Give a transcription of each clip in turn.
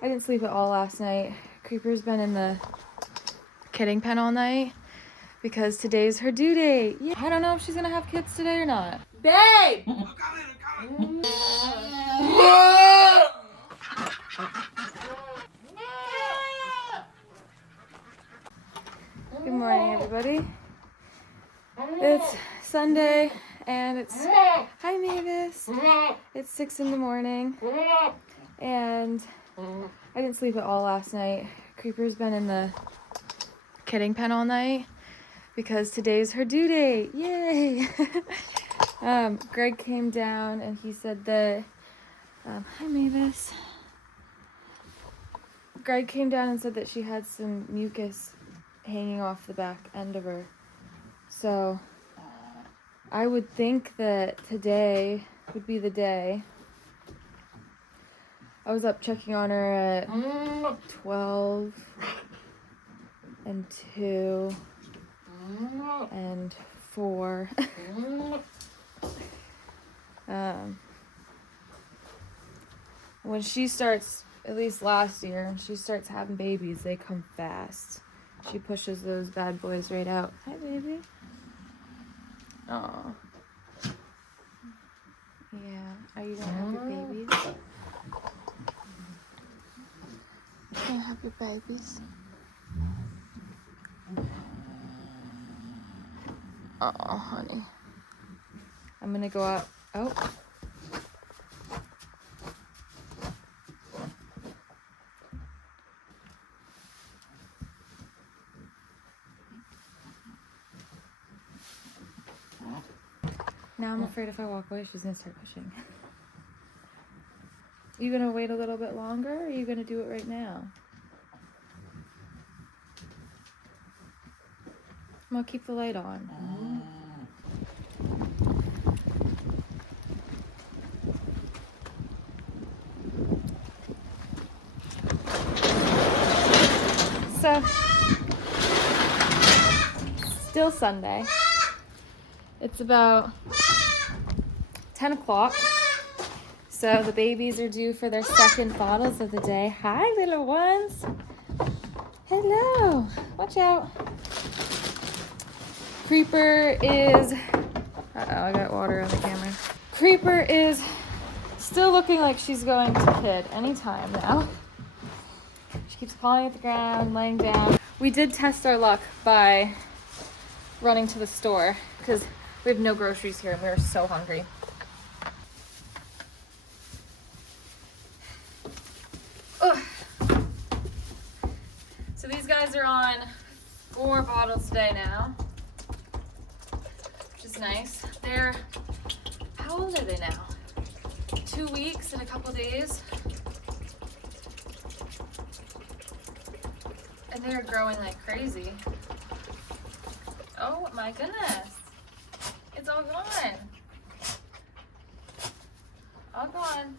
I didn't sleep at all last night. Creeper's been in the kidding pen all night because today's her due date. Yeah. I don't know if she's gonna have kids today or not. Babe! Good morning, everybody. It's Sunday and it's, hi Mavis. It's 6 in the morning and I didn't sleep at all last night. Creeper's been in the kidding pen all night because today's her due date. Yay! Greg came down and he said that, hi Mavis. Greg came down and said that she had some mucus hanging off the back end of her. So I would think that today would be the day. I was up checking on her at 12 and 2 and 4. When she starts, at least last year, when she starts having babies, they come fast. She pushes those bad boys right out. Hi, baby. Oh. Yeah. Are you gonna have your babies? You gonna have your babies? Oh, honey. I'm gonna go out. Oh. Now I'm afraid if I walk away, she's gonna start pushing. Are you gonna wait a little bit longer, or are you gonna do it right now? I'm gonna keep the light on. So, still Sunday. It's about 10 o'clock. So the babies are due for their second bottles of the day. Hi, little ones. Hello. Watch out. Creeper is... Uh-oh, I got water on the camera. Creeper is still looking like she's going to kid anytime now. She keeps falling at the ground, laying down. We did test our luck by running to the store because we have no groceries here and we were so hungry. Ugh. So these guys are on 4 bottles today now, which is nice. They're, how old are they now? 2 weeks and a couple days. And they're growing like crazy. Oh my goodness. It's all gone. All gone.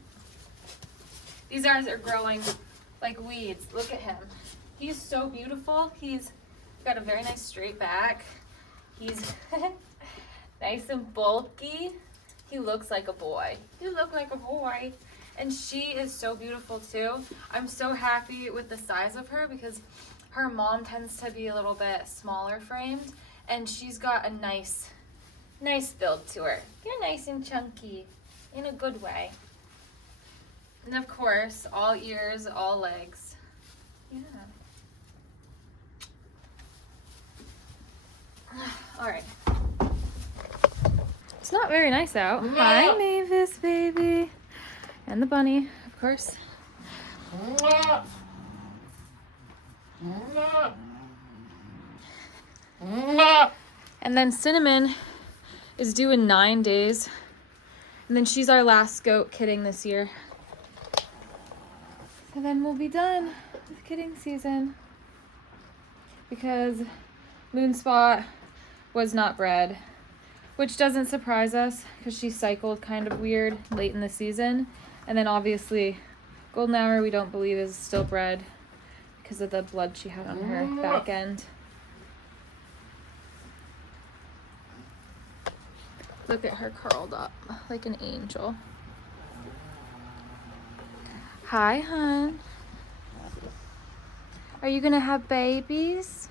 These guys are growing like weeds. Look at him. He's so beautiful. He's got a very nice straight back. He's nice and bulky. He looks like a boy. You look like a boy. And she is so beautiful too. I'm so happy with the size of her because her mom tends to be a little bit smaller framed and she's got a nice build to her. You're nice and chunky in a good way. And of course, all ears, all legs. Yeah. All right. It's not very nice out. No. Hi, Mavis, baby. And the bunny, of course. No. No. No. And then Cinnamon is due in 9 days. And then she's our last goat kidding this year. So then we'll be done with kidding season. Because Moonspot was not bred. Which doesn't surprise us because she cycled kind of weird late in the season. And then obviously Golden Hour we don't believe is still bred because of the blood she had on her back end. Look at her curled up like an angel. Hi, hon. Are you gonna have babies?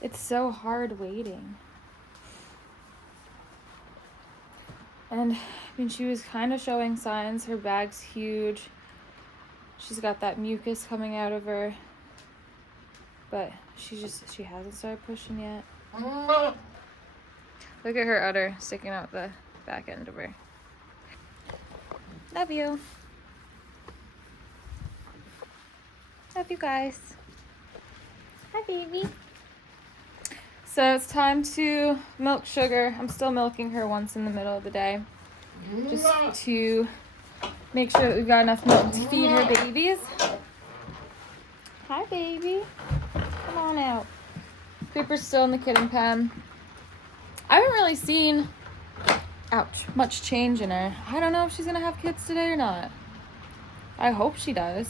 It's so hard waiting. And I mean, she was kind of showing signs. Her bag's huge. She's got that mucus coming out of her. But she hasn't started pushing yet. Look at her udder sticking out the back end of her. Love you. Love you guys. Hi, baby. So it's time to milk Sugar. I'm still milking her once in the middle of the day, just to make sure that we've got enough milk to feed her babies. Hi, baby. Come on out. Creeper's still in the kidding pen. I haven't really seen, much change in her. I don't know if she's gonna have kids today or not. I hope she does.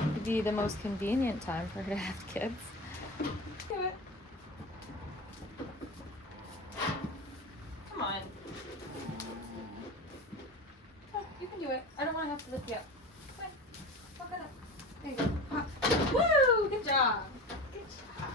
It'd be the most convenient time for her to have kids. Do it. Come on. Oh, you can do it. I don't want to have to lift you up. Come on. Walk it up. There you go. Hop. Woo! Good job. Good job.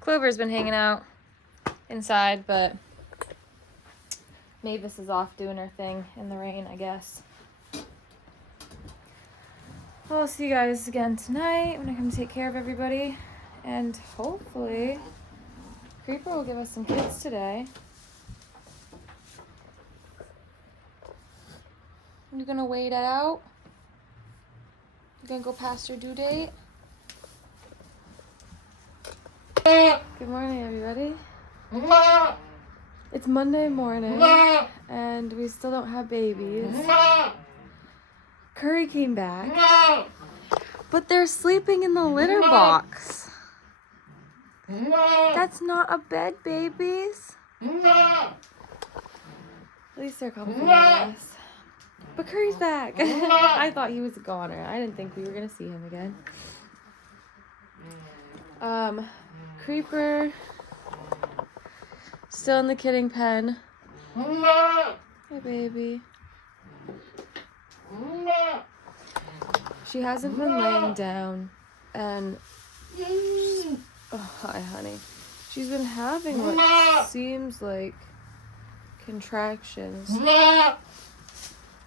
Clover's been hanging out inside, but Mavis is off doing her thing in the rain, I guess. Well, I'll see you guys again tonight when I come take care of everybody. And hopefully, Creeper will give us some kids today. You gonna wait it out? You gonna go past your due date? Good morning, everybody. It's Monday morning, and we still don't have babies. Curry came back, but they're sleeping in the litter box. That's not a bed, babies. At least they're comfortable with us. But Curry's back. I thought he was a goner. I didn't think we were gonna see him again. Creeper still in the kidding pen. Hey, baby. She hasn't been laying down, and oh, hi, honey. She's been having what seems like contractions.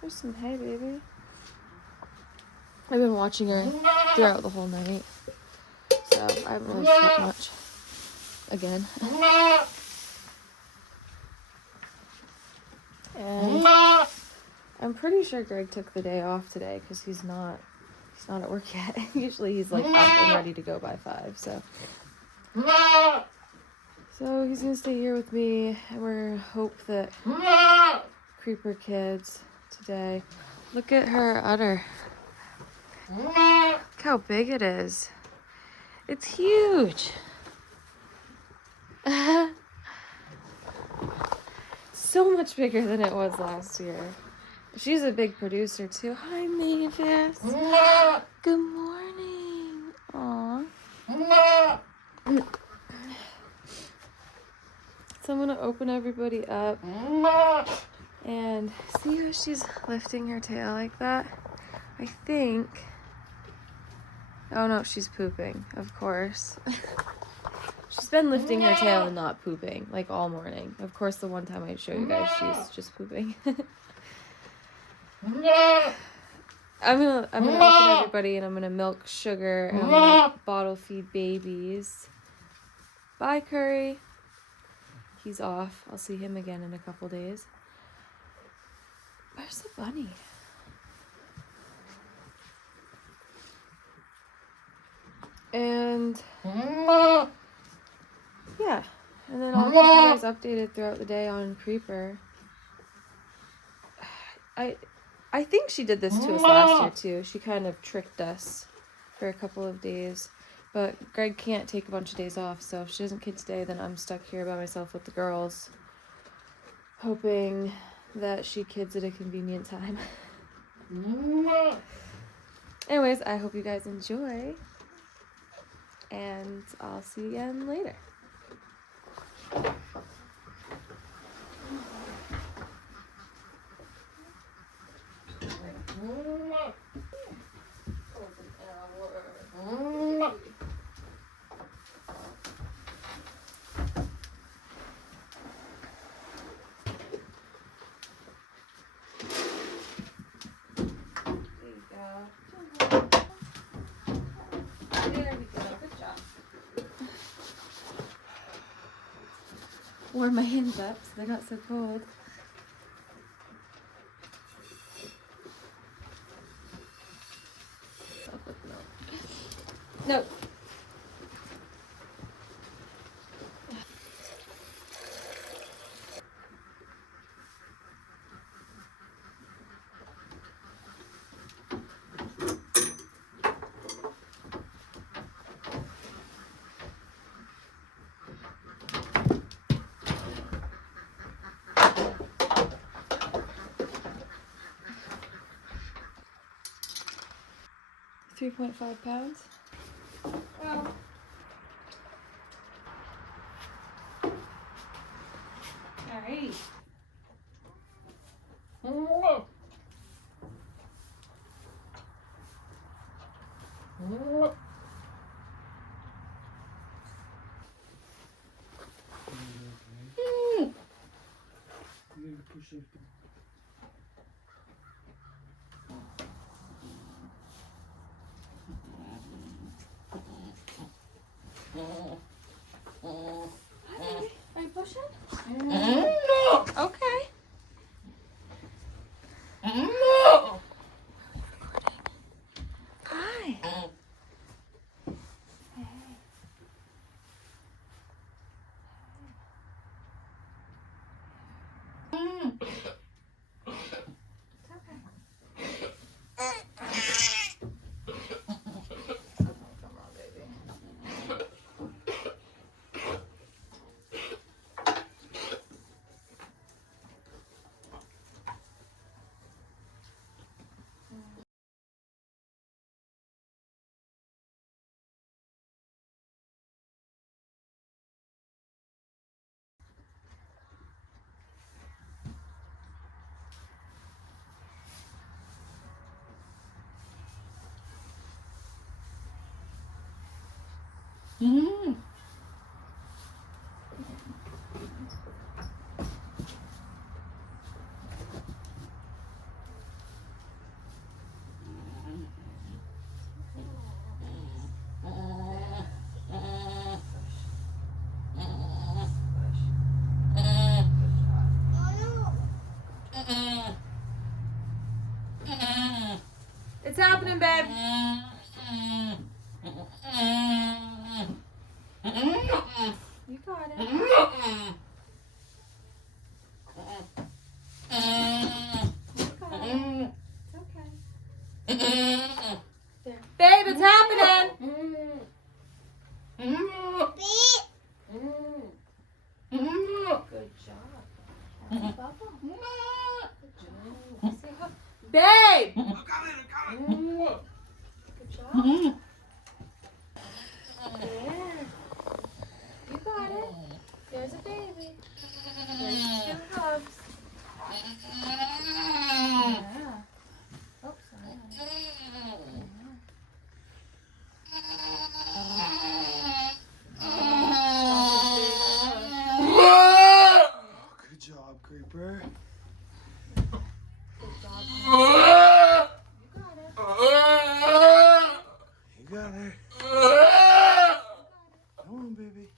There's some hay, baby. I've been watching her throughout the whole night, so I haven't really slept much. Again. And I'm pretty sure Greg took the day off today because he's not at work yet. Usually he's like up and ready to go by 5, so he's gonna stay here with me, and we're hope that Creeper kids today. Look at her udder. Look how big it is. It's huge. So much bigger than it was last year. She's a big producer too. Hi, Mavis. Good morning. Aw. So I'm gonna open everybody up and see how she's lifting her tail like that. I think. Oh no, she's pooping, of course. She's been lifting her tail and not pooping, like all morning. Of course, the one time I show you guys, she's just pooping. I'm gonna open everybody, and I'm gonna milk Sugar, and I'm gonna bottle feed babies. Bye, Curry. He's off. I'll see him again in a couple days. Where's the bunny? And yeah, and then I'll keep you guys updated throughout the day on Creeper. I think she did this to us last year too. She kind of tricked us for a couple of days. But Greg can't take a bunch of days off, so if she doesn't kid today, then I'm stuck here by myself with the girls, hoping that she kids at a convenient time. Anyways, I hope you guys enjoy, and I'll see you again later. Warm my hands up so they're not so cold. No. 3.5 pounds. Well, all right. Are you pushing? Okay. Hi. It's happening, babe. You got it. You got it. It's okay. There. Babe, it's happening. Good job. That's a bubble. Good job. Say hi. Babe! Good job. There. You got it. There's a baby. There's 2 hugs. Yeah. Oh, sorry. Good job, Creeper. Good job. You got it. You got it. Come on, baby.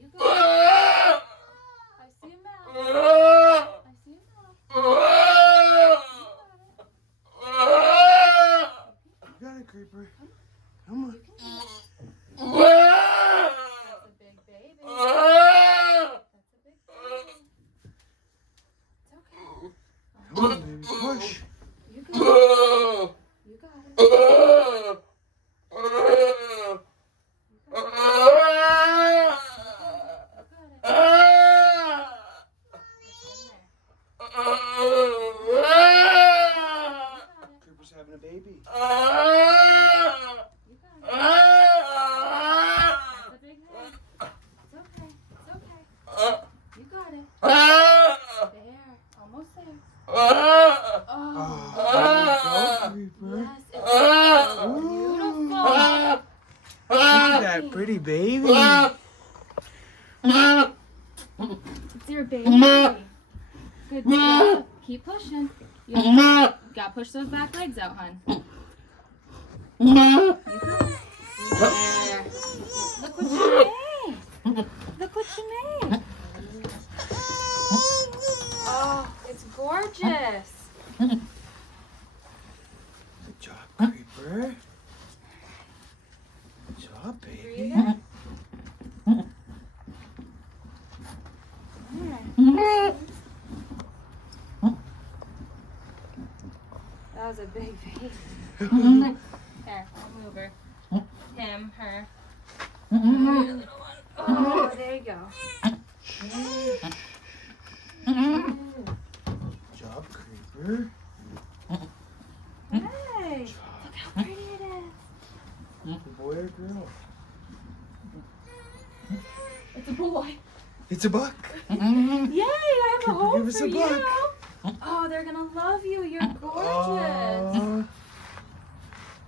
You got it. I see a mouth. I see a mouth. You got it, Creeper. Come on. That's a big baby. That's a big baby. It's okay. Come on, baby. Push. push. You got it. You got it. Cooper's having a baby. You got it. There. Almost there. Oh. There you go, Creeper. Yes, it's so beautiful. Look at that pretty baby. It's your baby. Good job. Keep pushing. You gotta push those back legs out, hon. You got it. There. Look what you made. Look what you made. Oh, it's gorgeous. Good job, Creeper. Good job, baby. That was a big baby. Here, I'll move her. Him, her. Oh, there you go. Good job, Creeper. Hey, look how pretty it is. The boy or girl? It's a boy. It's a buck. Yay, I have a home give us for a you. buck. Oh, they're gonna love you. You're gorgeous. Oh,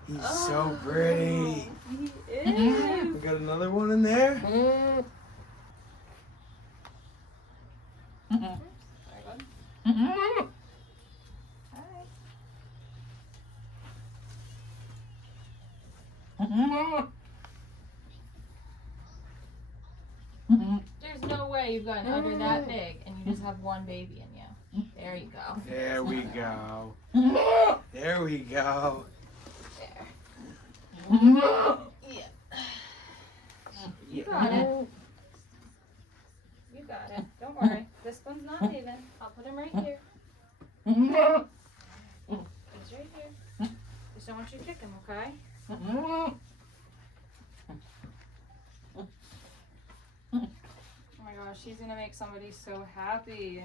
he's so pretty. He is. We got another one in there. There's no way you've got an udder that big and you just have one baby in you. There you go. There we go. There we go. There. Yeah. You got it. You got it. Don't worry. This one's not leaving. I'll put him right here. He's right here. Just don't want you to kick him, okay? Oh my gosh, she's gonna make somebody so happy.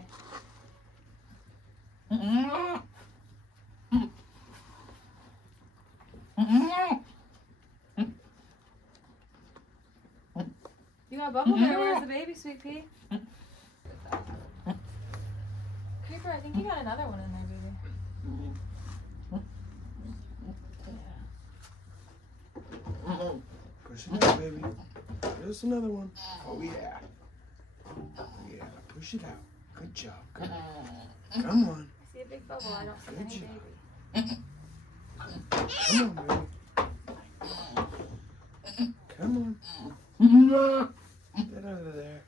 You got Bubble there. Where's the baby, sweet pea? Creeper, I think you got another one in there, baby. Push it out, baby. There's another one. Oh, yeah. Oh, yeah. Push it out. Good job. Good. Come on. I see a big bubble. I don't see Good any job. baby. Come on, baby. Come on. Get out of there.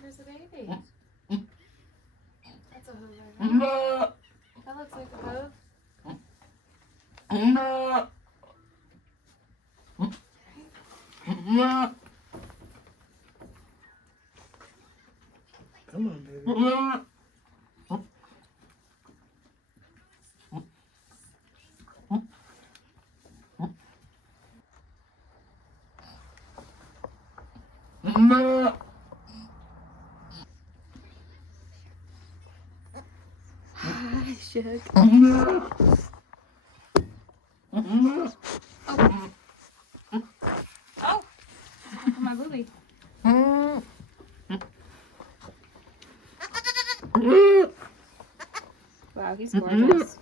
There's the baby. That's a hoover, right? That looks like a hoof. Come on, baby. Shook. Oh! My booby. Wow, he's gorgeous.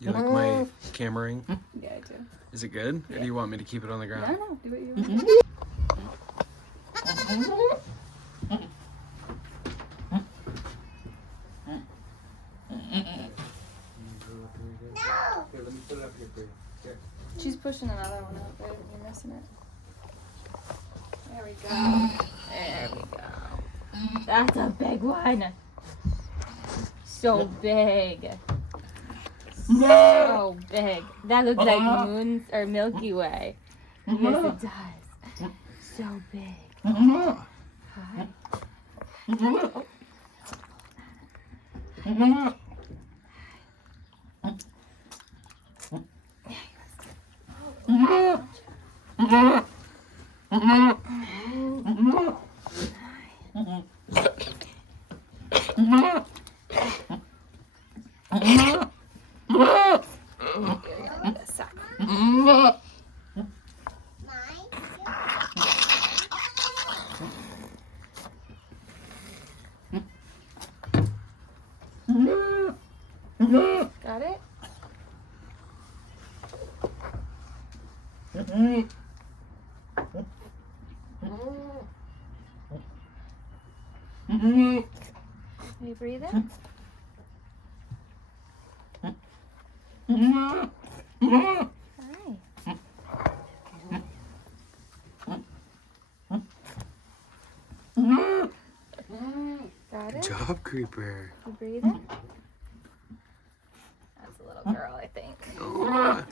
You like my cameraing? Yeah, I do. Is it good? Or do you want me to keep it on the I ground? don't know. Do what you want. Here, let me put it up here for you. Here. She's pushing another one out, babe. You're missing it. There we go. There we go. That's a big one. So big. So big. That looks like moons or Milky Way. Yes, it does. So big. Momma. Hi. Momma. Got it? Are you breathing? Hi. Got Good it? job, Creeper. You breathing? That's a little girl, I think. Oh.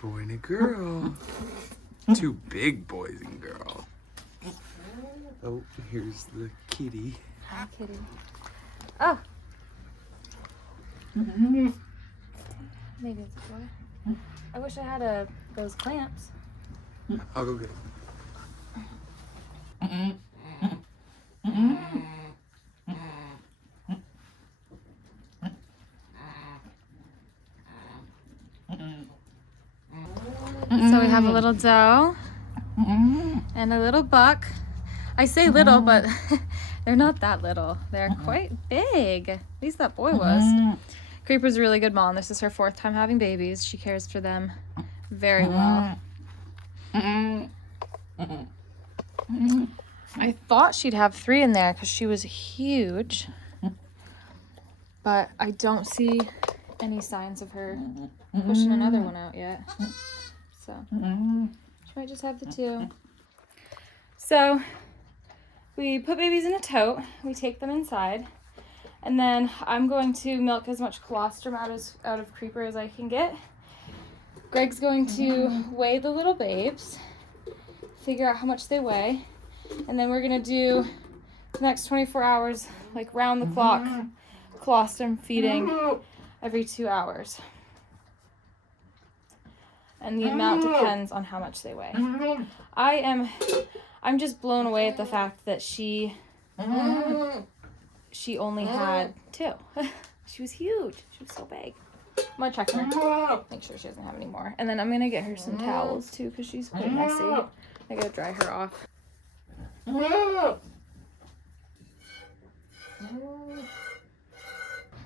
Boy and a girl. Two big boys and girl. Oh, here's the kitty. Hi, kitty. Oh. Maybe it's a boy. I wish I had those clamps. I'll go get it. So we have a little doe and a little buck. I say little, but they're not that little. They're quite big. At least that boy was. Creeper's a really good mom. This is her 4th time having babies. She cares for them very well. I thought she'd have 3 in there because she was huge. But I don't see any signs of her pushing another one out yet. So she might just have the 2. So we put babies in a tote. We take them inside. And then I'm going to milk as much colostrum out of Creeper as I can get. Greg's going to weigh the little babes, figure out how much they weigh, and then we're going to do the next 24 hours, like round the clock, colostrum feeding every 2 hours. And the amount depends on how much they weigh. I'm just blown away at the fact that she only had 2. She was huge. She was so big. I'm gonna check her, make sure she doesn't have any more. And then I'm gonna get her some towels too, because she's quite messy. I gotta dry her off. I'll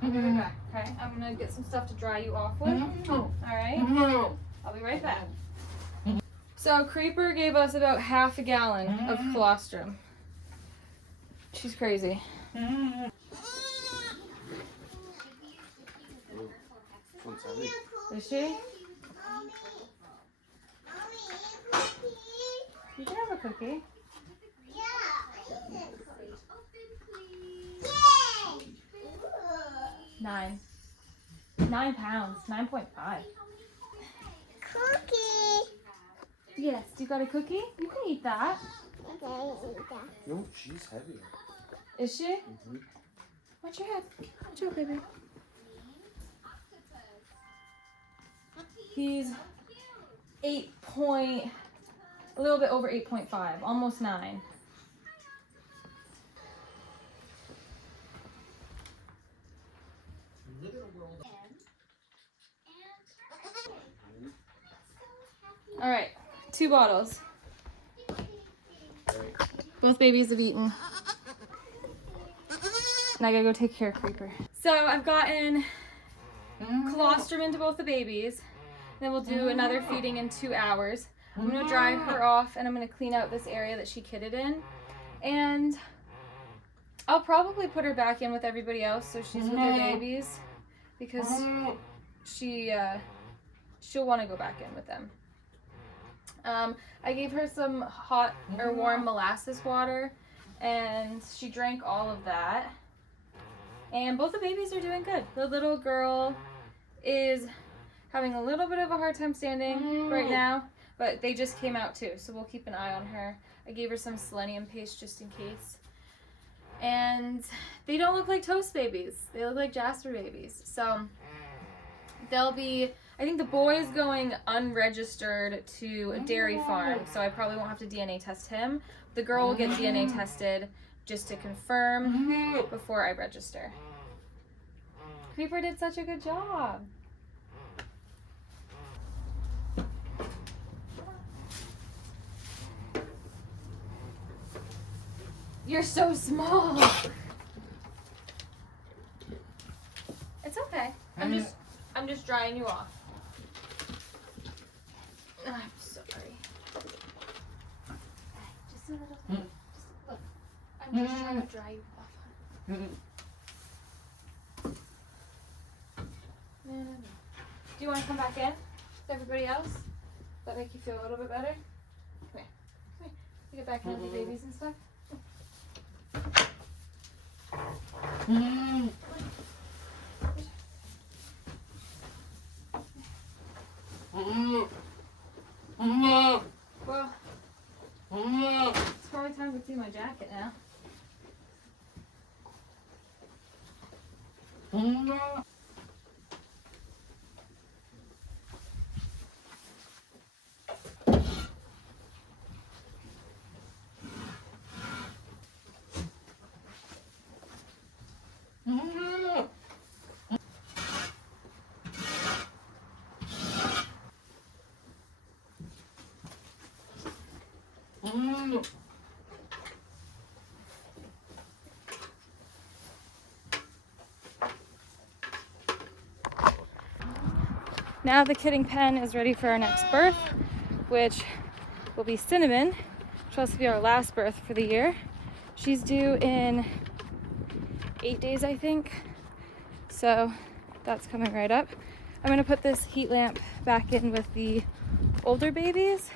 be right back, okay? I'm gonna get some stuff to dry you off with. Alright? I'll be right back. So Creeper gave us about half a gallon of colostrum. She's crazy. Is she? You can have a cookie. 9. 9 pounds. 9.5. Cookie. Yes. Do you got a cookie? You can eat that. No, she's heavy. Is she? Watch your head. Watch out, baby. He's a little bit over 8.5, almost 9. All right, 2 bottles. Both babies have eaten. And I gotta go take care of Creeper. So I've gotten colostrum into both the babies. Then we'll do another feeding in 2 hours. I'm gonna dry her off and I'm gonna clean out this area that she kidded in. And I'll probably put her back in with everybody else so she's with her babies, because she'll want to go back in with them. I gave her some hot or warm molasses water and she drank all of that. And both the babies are doing good. The little girl is having a little bit of a hard time standing right now, but they just came out too, so we'll keep an eye on her. I gave her some selenium paste just in case. And they don't look like Toast babies. They look like Jasper babies. So they'll be, I think the boy is going unregistered to a dairy farm, so I probably won't have to DNA test him. The girl will get DNA tested just to confirm before I register. Creeper did such a good job. You're so small. It's okay. I'm just drying you off. I'm sorry. Just a little bit. Just look. I'm just trying to dry you off. No. Do you want to come back in with everybody else? Does that make you feel a little bit better? Come here. Come here. You get back in with the babies and stuff. Well, it's probably time to do my jacket now. Now the kidding pen is ready for our next birth, which will be Cinnamon, which will also be our last birth for the year. She's due in 8 days, I think. So that's coming right up. I'm gonna put this heat lamp back in with the older babies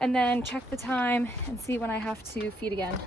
and then check the time and see when I have to feed again.